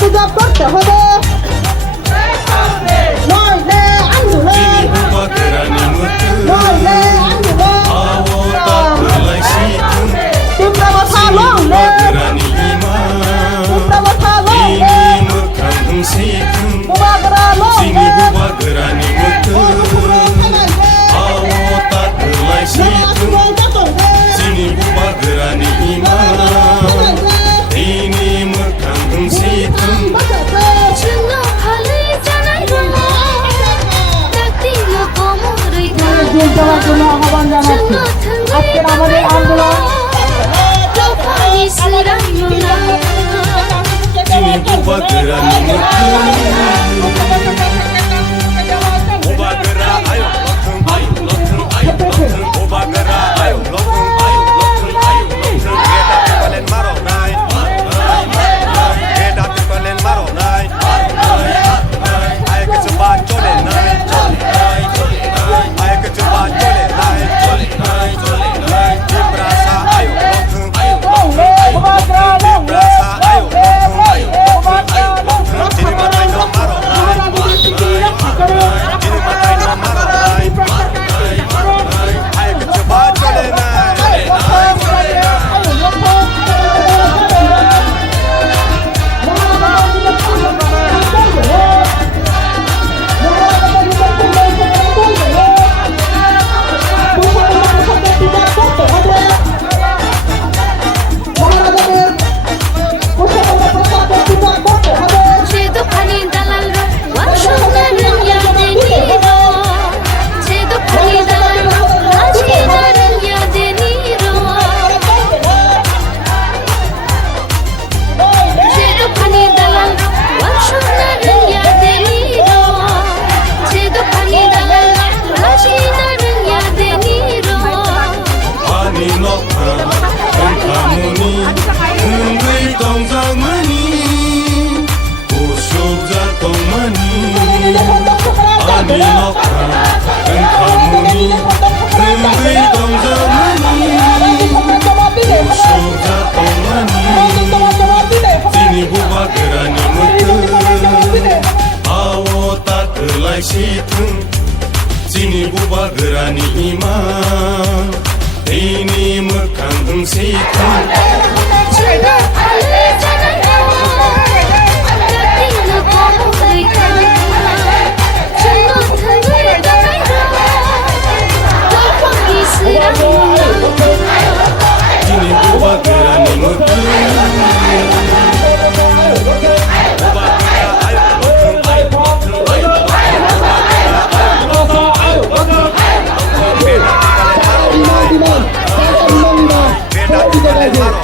পূজা করতে হবে নইলে আন্দোলন নইলে আন্দোলন তোমরা কথা লড়লে তোমরা কথা লড়লে বুবাগরা লড়লে দেওয়ার জন্য আহ্বান জানাচ্ছি আজকের আমাদের আন্দোলন Sini buba gerani ima ini mekang situng Sini buba gerani Beda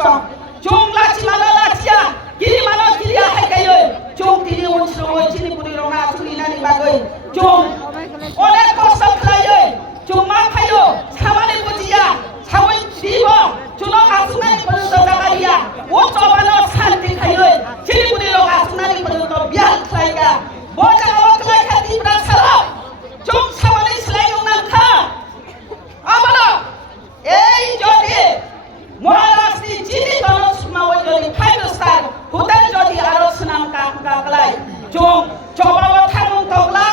kusong jong lachi mana lachia kiri mana kiria hakayo jong tini unsro chini puri rona suri nani bagoi jong ole kosa khlayo jong ma phayo samane bujiya sawai dibo juno asunani purunto dagaria o chobano santi khayo chini puri rona asunani purunto bial khlaiga boja o khlai khati prasaro jong samane slai unan kha amana ei jodi মহারাষ্ট্রে চিনি তনসমা ওই যদি 5 star hotel যদি আরো সুনাম কাকলাই জং চবাব থাকুন তগলা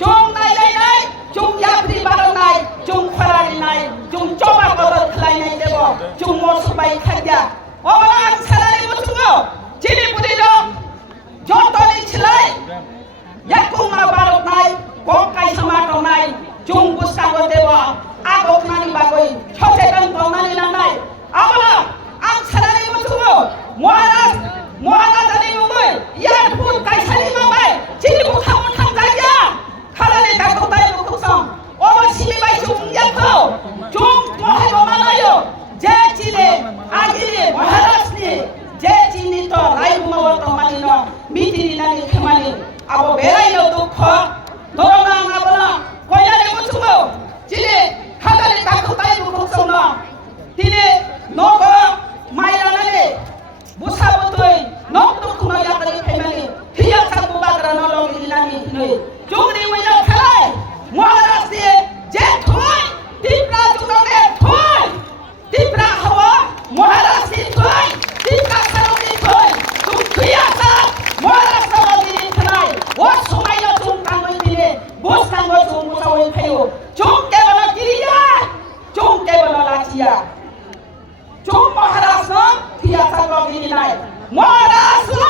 জং নাই নাই জং ইয়াত্রী বারো নাই জং ফরারি নাই জং চবা বদল খাই নাই দেব জং মসবাই খাইয়া ওলা আং সালারি বুঝুগো চিনি বুড়িল যতনি ছিলাই ইয়াকুমা বারো নাই ককাই সমাটো নাই জং বুসাগো দেব আগক নানি বাগই সচেতন তনানি নাই Amala, ang salari mo tumo, Moharas ani mumay, yan po kay sali mamay, sini po kamon hang kaya, kalali tako tayo mo kusang, omo simi bay chung yako, chung mohay mo malayo, je chile, agili, Moharas ni, je chini to, ray bumawa to manino, miti ni nani kamani, abo beray no dukho, dorong ang abala, koyali mo tumo, sini, kalali tako tayo mo kusang no, tini, Noko mayrangale busabutoi nokto kuno yakari pemani hiya sabu bagra nolong inani noi jungri wina khalai Maharashtra je thoi tipra junone thoi tipra hawa Maharashtra thoi tipra saroni thoi tum hiya sa Maharashtra dini khalai wo somai no tum kangoi dile bos kangoi tum musawoi phayo jung ke bala kiriya jung ke bala lachia Jom Maharashtra, Tiya Sarva Vinay, Maharashtra,